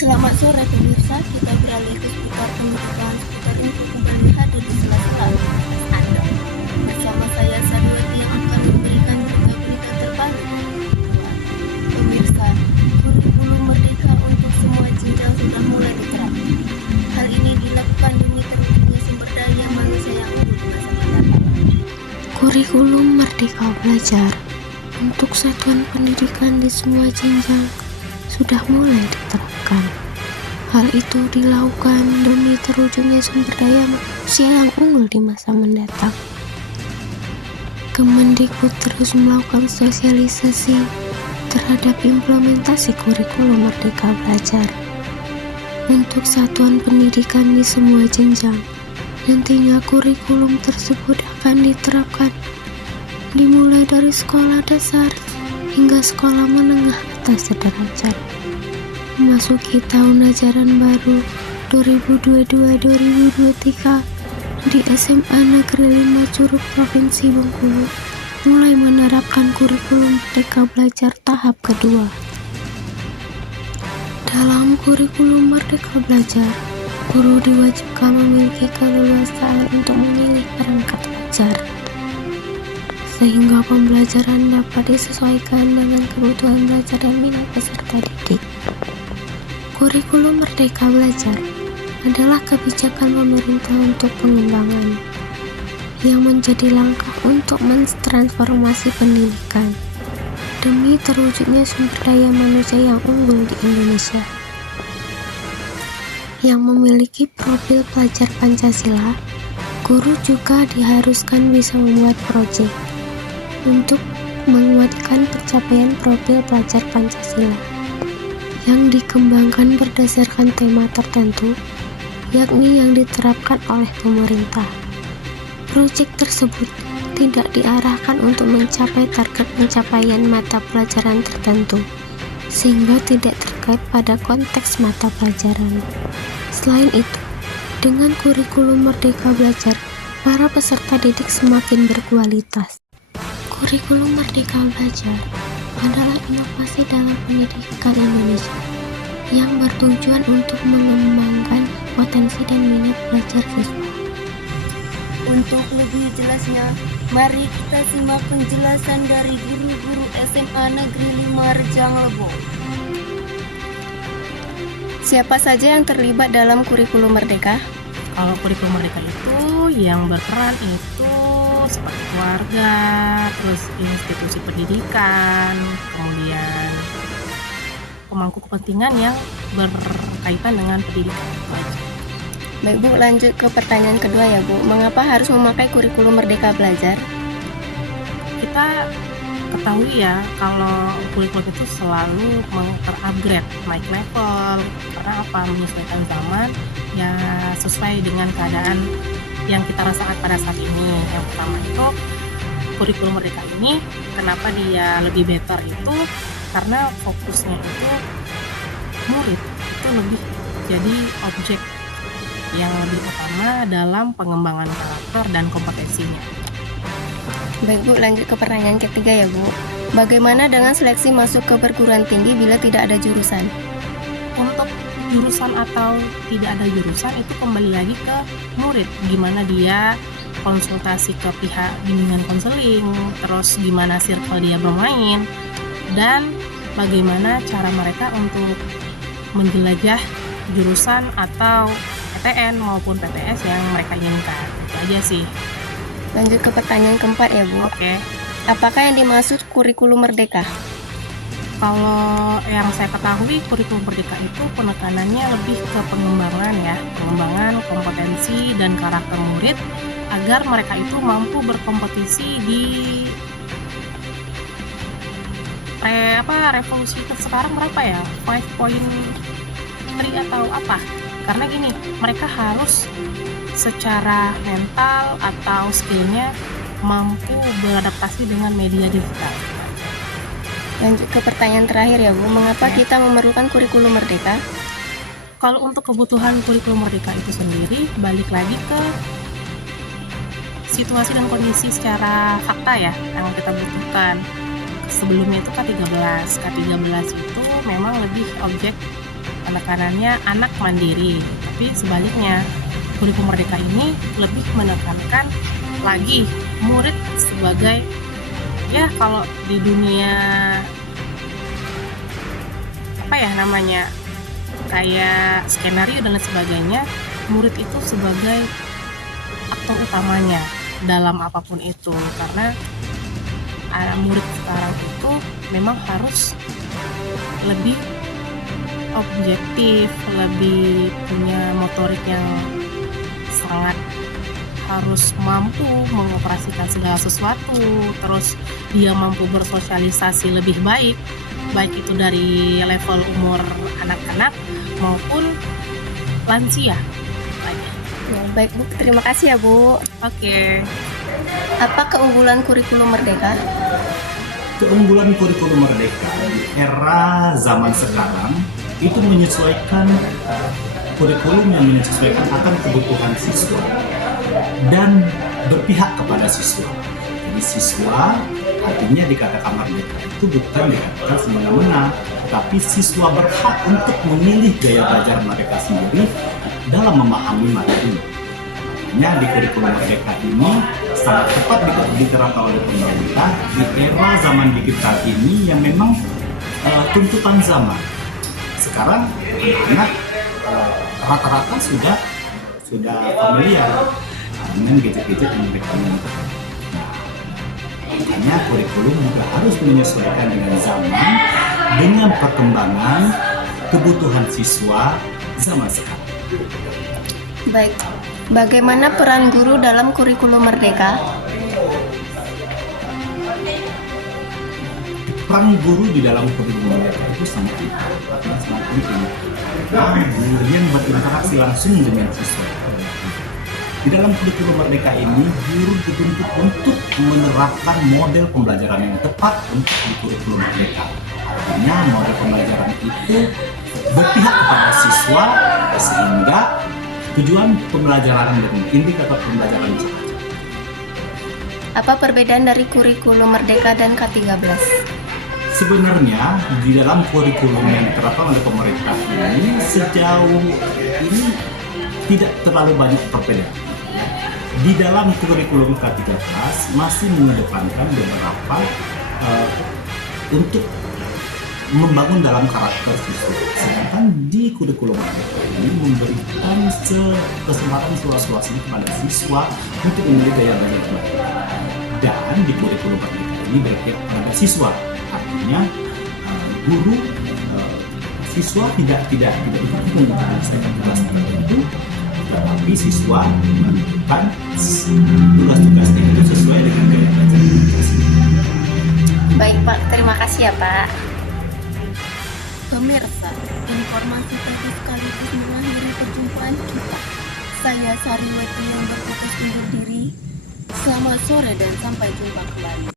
Selamat sore pemirsa, kita beralih ke seputar pendidikan seputar info kembali hadir di sela-sela aktivitas Anda. Bersama saya Sadwati yang akan memberikan berita-berita terbaru. Pemirsa, kurikulum merdeka untuk semua jenjang sudah mulai diterapkan. Hal ini dilakukan demi terwujudnya sumber daya manusia yang unggul di masa mendatang. Kurikulum Merdeka Belajar untuk satuan pendidikan di semua jenjang sudah mulai diterapkan. Hal itu dilakukan demi terwujudnya sumber daya manusia yang unggul di masa mendatang. Kemendikbud terus melakukan sosialisasi terhadap implementasi kurikulum Merdeka Belajar untuk satuan pendidikan di semua jenjang. Nantinya kurikulum tersebut akan diterapkan dimulai dari sekolah dasar hingga sekolah menengah atas sederajat. Memasuki tahun ajaran baru 2022-2023 di SMA Negeri 5 Curug Provinsi Bengkulu mulai menerapkan kurikulum Merdeka Belajar tahap kedua. Dalam kurikulum Merdeka Belajar, guru diwajibkan memiliki keleluasaan untuk memilih perangkat ajar, sehingga pembelajaran dapat disesuaikan dengan kebutuhan belajar dan minat peserta didik. Kurikulum Merdeka Belajar adalah kebijakan pemerintah untuk pengembangan yang menjadi langkah untuk mentransformasi pendidikan demi terwujudnya sumber daya manusia yang unggul di Indonesia. Yang memiliki profil pelajar Pancasila, guru juga diharuskan bisa membuat proyek untuk menguatkan pencapaian profil pelajar Pancasila yang dikembangkan berdasarkan tema tertentu, yakni yang diterapkan oleh pemerintah. Proyek tersebut tidak diarahkan untuk mencapai target pencapaian mata pelajaran tertentu, sehingga tidak terkait pada konteks mata pelajaran. Selain itu, dengan kurikulum Merdeka Belajar, para peserta didik semakin berkualitas. Kurikulum Merdeka Belajar adalah inovasi dalam pendidikan Indonesia yang bertujuan untuk mengembangkan potensi dan minat belajar siswa. Untuk lebih jelasnya, mari kita simak penjelasan dari guru-guru SMA Negeri 5 Rejang Lebo. Siapa saja yang terlibat dalam kurikulum Merdeka? Kalau kurikulum Merdeka itu yang berperan itu seperti keluarga, terus institusi pendidikan, kemudian pemangku kepentingan yang berkaitan dengan pendidikan. Baik Bu, lanjut ke pertanyaan kedua ya Bu. Mengapa harus memakai kurikulum Merdeka Belajar? Kita ketahui ya, kalau kurikulum itu selalu terupgrade, naik level. Karena apa? Menyesuaikan zaman, ya sesuai dengan keadaan yang kita rasakan pada saat ini. Yang pertama itu, kurikulum Merdeka ini kenapa dia lebih better itu karena fokusnya itu murid itu lebih jadi objek yang lebih utama dalam pengembangan karakter dan kompetensinya. Baik Bu, lanjut ke pertanyaan ketiga ya Bu. Bagaimana dengan seleksi masuk ke perguruan tinggi bila tidak ada jurusan? Untuk jurusan atau tidak ada jurusan itu kembali lagi ke murid, gimana dia konsultasi ke pihak bimbingan konseling, terus gimana circle dia bermain, dan bagaimana cara mereka untuk menjelajah jurusan atau PTN maupun PTS yang mereka inginkan. Itu aja sih. Lanjut ke pertanyaan keempat ya Bu. Oke. Apakah yang dimaksud kurikulum Merdeka? Kalau yang saya ketahui, kurikulum Merdeka itu penekanannya lebih ke pengembangan ya, pengembangan kompetensi dan karakter murid agar mereka itu mampu berkompetisi di revolusi sekarang berapa ya? 5.3 atau apa? Karena gini, mereka harus secara mental atau skillnya mampu beradaptasi dengan media digital. Lanjut ke pertanyaan terakhir ya Bu, mengapa kita memerlukan kurikulum Merdeka? Kalau untuk kebutuhan kurikulum Merdeka itu sendiri, balik lagi ke situasi dan kondisi secara fakta ya yang kita butuhkan. Sebelumnya itu K13 itu memang lebih objek penekanannya anak mandiri, tapi sebaliknya kurikulum merdeka ini lebih menekankan lagi murid sebagai, ya kalau di dunia apa ya namanya, kayak skenario dan lain sebagainya, murid itu sebagai aktor utamanya dalam apapun itu, karena murid sekarang itu memang harus lebih objektif, lebih punya motorik yang sangat harus mampu mengoperasikan segala sesuatu, terus dia mampu bersosialisasi lebih baik, baik itu dari level umur anak-anak maupun lansia. Ya, baik Bu, terima kasih ya Bu. Oke. Apa keunggulan kurikulum merdeka? Keunggulan kurikulum merdeka di era zaman sekarang itu menyesuaikan kurikulum yang menyesuaikan akan kebutuhan siswa dan berpihak kepada siswa. Jadi siswa artinya dikatakan merdeka itu bukan dikatakan semena-mena, tapi siswa berhak untuk memilih gaya belajar mereka sendiri dalam memahami materi. Makanya di kurikulum merdeka ini sangat tepat diterapkan oleh pemerintah di era zaman digital ini yang memang tuntutan zaman. Sekarang anak rata-rata sudah familiar dengan gadget-gadget yang mereka miliki. Makanya kurikulum juga harus menyesuaikan dengan zaman, dengan perkembangan kebutuhan siswa zaman sekarang. Baik, bagaimana peran guru dalam kurikulum merdeka? Peran guru di dalam kurikulum merdeka itu sangat penting. Kemudian berinteraksi langsung dengan siswa. Di dalam kurikulum merdeka ini, guru dituntut untuk menerapkan model pembelajaran yang tepat untuk di kurikulum merdeka. Artinya model pembelajaran itu berpihak kepada siswa sehingga tujuan pembelajaran dan indikator pembelajaran bisa tercapai. Apa perbedaan dari kurikulum merdeka dan K13? Sebenarnya di dalam kurikulum yang diterapkan oleh pemerintah ini sejauh ini tidak terlalu banyak perbedaan. Di dalam kurikulum K13 masih mengedepankan beberapa untuk membangun dalam karakter siswa. Sedangkan di kurikulum merdeka ini memberikan kesempatan seluas-luasnya kepada siswa untuk memilih gaya belajar mereka. Dan di kurikulum merdeka ini berpihak pada siswa. Artinya guru siswa tidak ikut menyelesaikan tugas tertentu, tetapi siswa melakukan tugas-tugasnya itu sesuai dengan gaya belajar mereka sendiri. Baik Pak, terima kasih ya Pak. Pemirsa, informasi tadi sekaligus mengakhiri perjumpaan kita. Saya Sariwati yang bertugas undur diri. Selamat sore dan sampai jumpa kembali.